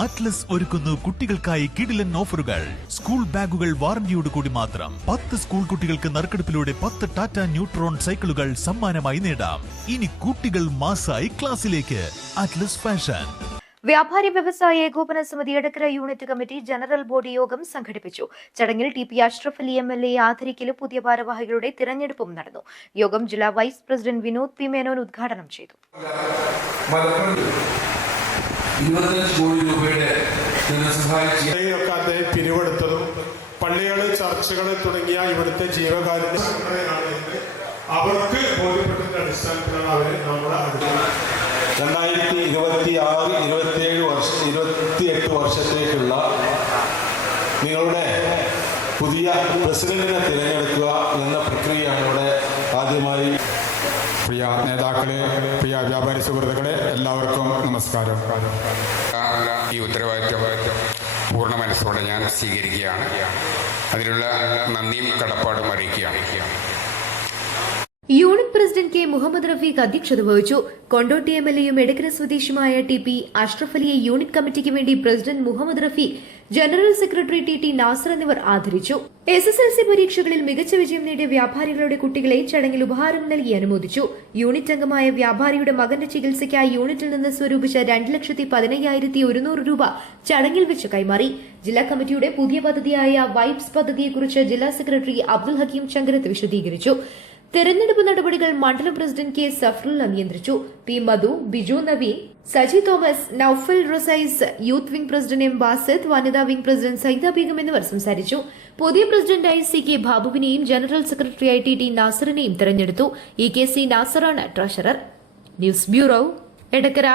Atlas ഒരുക്കുന്നു കുട്ടികൾക്കായി കിടിലൻ ഓഫറുകൾ. സ്കൂൾ ബാഗുകൾ വാറന്റിയോട് കൂടി മാത്രം. 10 സ്കൂൾ കുട്ടികൾക്ക് നറുക്കെടുപ്പിലൂടെ 10 ടാറ്റ ന്യൂട്രോൺ സൈക്കിളുകൾ സമ്മാനമായി നേടാം. ഇനി കുട്ടികൾ മാസായി ക്ലാസ്സിലേക്ക്. Atlas Fashion. വ്യാപാരി വ്യവസായ ഏകോപന സമിതി Edakkara unit committee general body യോഗം സംഘടിപ്പിച്ചു. ചടങ്ങിൽ ടി.പി. അഷ്റഫ് അലി എം.എൽ.എ ആദരിക്കലും പുതിയ ഭാരവാഹികളുടെ തിരഞ്ഞെടുപ്പും നടന്നു. യോഗം ജില്ലാ വൈസ് പ്രസിഡന്റ് വിനോദ് പി മേനോൻ ഉദ്ഘാടനം ചെയ്തു. 25 കോടി രൂപയുടെ പിരിവെടുത്തതും പള്ളികള് ചർച്ചകള് തുടങ്ങിയ ഇവിടുത്തെ ജീവകാരുണ്യ സംഘടനയാണ് അവർക്ക് ബോധ്യപ്പെട്ടതിന്റെ അടിസ്ഥാനത്തിലാണ് അവരെ നമ്മുടെ 2026-27 വർഷത്തേക്കുള്ള നിങ്ങളുടെ പുതിയ പ്രസിഡന്റിനെ തിരഞ്ഞെടുക്കുക എന്ന പ്രക്രിയയാണ് ഇവിടെ ആദ്യമായി. പ്രിയ നേതാക്കളെ, പ്രിയ വ്യാപാരി സുഹൃത്തുക്കളെ, എല്ലാവർക്കും നമസ്കാരം. ഈ ഉത്തരവാദിത്വം പൂർണ്ണ മനസ്സോടെ ഞാൻ സ്വീകരിക്കുകയാണ്. അതിനുള്ള നന്ദിയും കടപ്പാടും അറിയിക്കുകയാണ്. Unit president K Muhammad Rafeeq അധ്യക്ഷത വഹിച്ചു. കൊണ്ടോട്ടി എം.എൽ.എയും എടക്കര സ്വദേശിയുമായ ടി.പി. അഷ്റഫ് അലിയെ യൂണിറ്റ് കമ്മിറ്റിക്ക് വേണ്ടി president Muhammad Rafeeq, general secretary TT. Nasar എന്നിവർ ആദരിച്ചു. എസ്എസ്എൽസി പരീക്ഷകളിൽ മികച്ച വിജയം നേടിയ വ്യാപാരികളുടെ കുട്ടികളെ ചടങ്ങിൽ ഉപഹാരം നൽകി അനുമോദിച്ചു. യൂണിറ്റ് അംഗമായ വ്യാപാരിയുടെ മകന്റെ ചികിത്സയ്ക്കായി യൂണിറ്റിൽ നിന്ന് സ്വരൂപിച്ച 2,15,100 രൂപ ചടങ്ങിൽ വെച്ച് കൈമാറി. ജില്ലാ കമ്മിറ്റിയുടെ പുതിയ പദ്ധതിയായ വൈബ്സ് പദ്ധതിയെക്കുറിച്ച് ജില്ലാ സെക്രട്ടറി അബ്ദുൽ ഹക്കീം ചങ്കരത്ത് വിശദീകരിച്ചു. തെരഞ്ഞെടുപ്പ് നടപടികൾ മണ്ഡലം പ്രസിഡന്റ് കെ സഫറുള്ള നിയന്ത്രിച്ചു. പി മധു, ബിജു നവീൻ, സജി തോമസ്, നൌഫൽ റൊസൈസ്, youth wing president M Basid, വനിതാ വിംഗ് പ്രസിഡന്റ് സൈദ ബീഗം എന്നിവർ സംസാരിച്ചു. പുതിയ പ്രസിഡന്റായി സി.കെ. ബാബുവിനെയും ജനറൽ സെക്രട്ടറിയായി ടി.ടി. നാസറിനെയും തെരഞ്ഞെടുത്തു. ഇ.കെ.സി. നാസറാണ് ട്രഷറർ. News bureau, Edakkara.